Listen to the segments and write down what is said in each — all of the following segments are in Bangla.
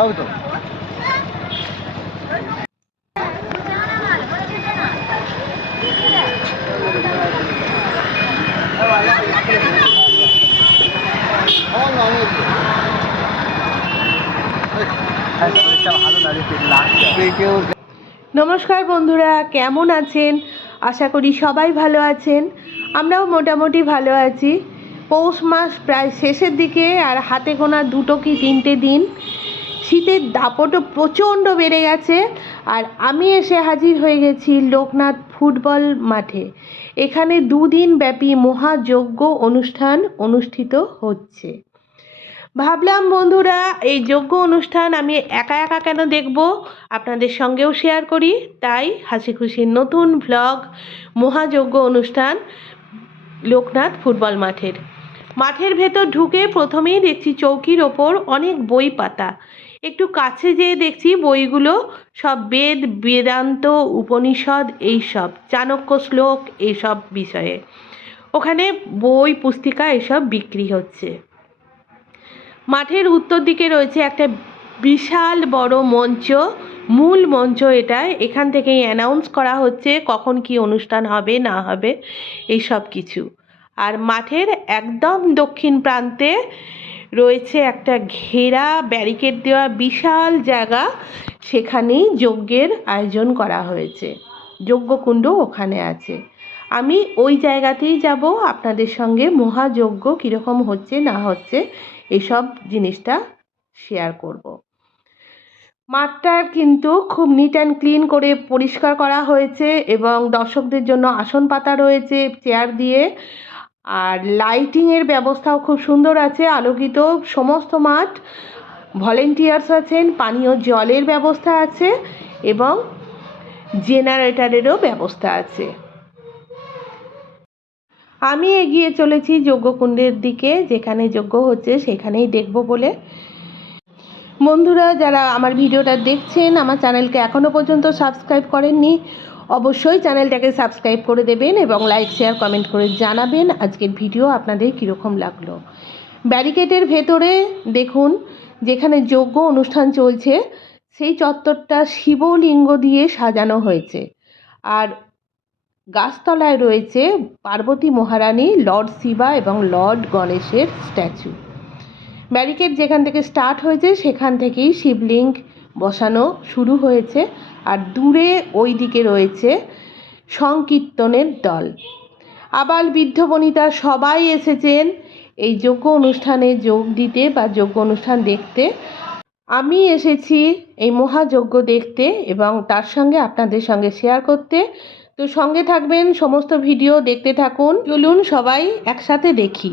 তো? নমস্কার বন্ধুরা, কেমন আছেন? আশা করি সবাই ভালো আছেন। আমরাও মোটামুটি ভালো আছি। পৌষ মাস প্রায় শেষের দিকে আর হাতে গোনা দুটো কি তিনটে দিন। শীতের দাপটও প্রচণ্ড বেড়ে গেছে আর আমি এসে হাজির হয়ে গেছি লোকনাথ ফুটবল মাঠে। এখানে দুদিন ব্যাপী মহাযজ্ঞ অনুষ্ঠান অনুষ্ঠিত হচ্ছে। ভাবলাম, বন্ধুরা, এই যজ্ঞ অনুষ্ঠান আমি একা একা কেন দেখব? আপনাদের সঙ্গেও শেয়ার করি। তাই হাসি খুশির নতুন ভ্লগ মহাযজ্ঞ অনুষ্ঠান লোকনাথ ফুটবল মাঠের। মাঠের ভেতর ঢুকে প্রথমেই দেখছি চৌকির ওপর অনেক বই পাতা একটু কাছে যেয়ে দেখছি বইগুলো, সব বেদ, বেদান্ত, উপনিষদ, এইসব, চাণক্য শ্লোক, এইসব বিষয়ে। ওখানে বই, পুস্তিকা এসব বিক্রি হচ্ছে। মাঠের উত্তর দিকে রয়েছে একটা বিশাল বড় মঞ্চ। মূল মঞ্চ এটা। এখান থেকেই অ্যানাউন্স করা হচ্ছে কখন কি অনুষ্ঠান হবে, না হবে এই সব কিছু। আর মাঠের একদম দক্ষিণ প্রান্তে রয়েছে একটা ঘেরা ব্যারিকেড দেওয়া বিশাল জায়গা। সেখানেই যজ্ঞের আয়োজন করা হয়েছে। যজ্ঞকুণ্ড ওখানে আছে। আমি ওই জায়গাতেই যাব। আপনাদের সঙ্গে মহাযজ্ঞ কীরকম হচ্ছে, না হচ্ছে, এসব জিনিসটা শেয়ার করব। মাঠটার কিন্তু খুব নিট অ্যান্ড ক্লিন করে পরিষ্কার করা হয়েছে এবং দর্শকদের জন্য আসন পাতা রয়েছে চেয়ার দিয়ে। আর লাইটিংয়ের ব্যবস্থাও খুব সুন্দর আছে, আলোকিত সমস্ত মাঠ। ভলেন্টিয়ার্স আছেন, পানীয় জলের ব্যবস্থা আছে এবং জেনারেটরেরও ব্যবস্থা আছে। আমি এগিয়ে চলেছি যজ্ঞকুণ্ডের দিকে, যেখানে যজ্ঞ হচ্ছে সেখানেই দেখব বলে। বন্ধুরা, যারা আমার ভিডিওটা দেখছেন, আমার চ্যানেলকে এখনও পর্যন্ত সাবস্ক্রাইব করেননি অবশ্যই চ্যানেলটাকে সাবস্ক্রাইব করে দেবেন এবং লাইক শেয়ার কমেন্ট করে জানাবেন আজকের ভিডিও আপনাদের কীরকম লাগল। ব্যারিকেডের ভেতরে দেখুন, যেখানে যজ্ঞ অনুষ্ঠান চলছে, সেই চত্বরটা শিবলিঙ্গ দিয়ে সাজানো হয়েছে। আর গাছতলায় রয়েছে পার্বতী মহারানী, লর্ড শিবা এবং লর্ড গণেশের স্ট্যাচু। ব্যারিকেড যেখান থেকে স্টার্ট হয়েছে, সেখান থেকেই শিবলিঙ্গ বসানো শুরু হয়েছে আর দূরে ওই দিকে রয়েছে সংকীর্তনের দল। আবাল বৃদ্ধ বনিতা সবাই এসেছেন এই যজ্ঞ অনুষ্ঠানে যোগ দিতে বা যজ্ঞ অনুষ্ঠান দেখতে। আমি এসেছি এই মহাযজ্ঞ দেখতে এবং তার সঙ্গে আপনাদের সঙ্গে শেয়ার করতে। তো সঙ্গে থাকবেন, সমস্ত ভিডিও দেখতে থাকুন। চলুন সবাই একসাথে দেখি।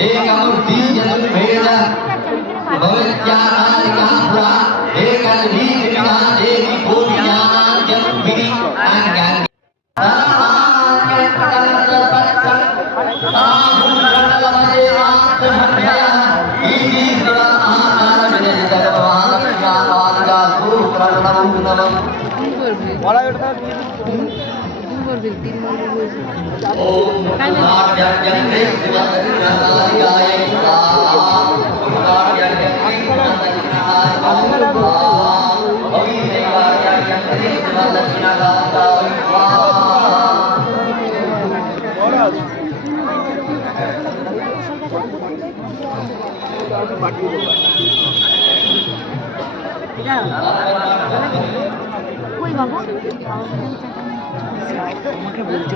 एकमूर्ति चतुर्भेद भवत्याकारिकापुरा एकधीर्णा देवी ngồi việc tin ngồi ngồi cái này Thank you. তোমাকে বলতে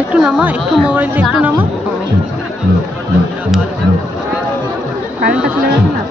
একটু নামা একটু মোবাইলটা একটু নামা। কারেন্টটা চলে গেছে না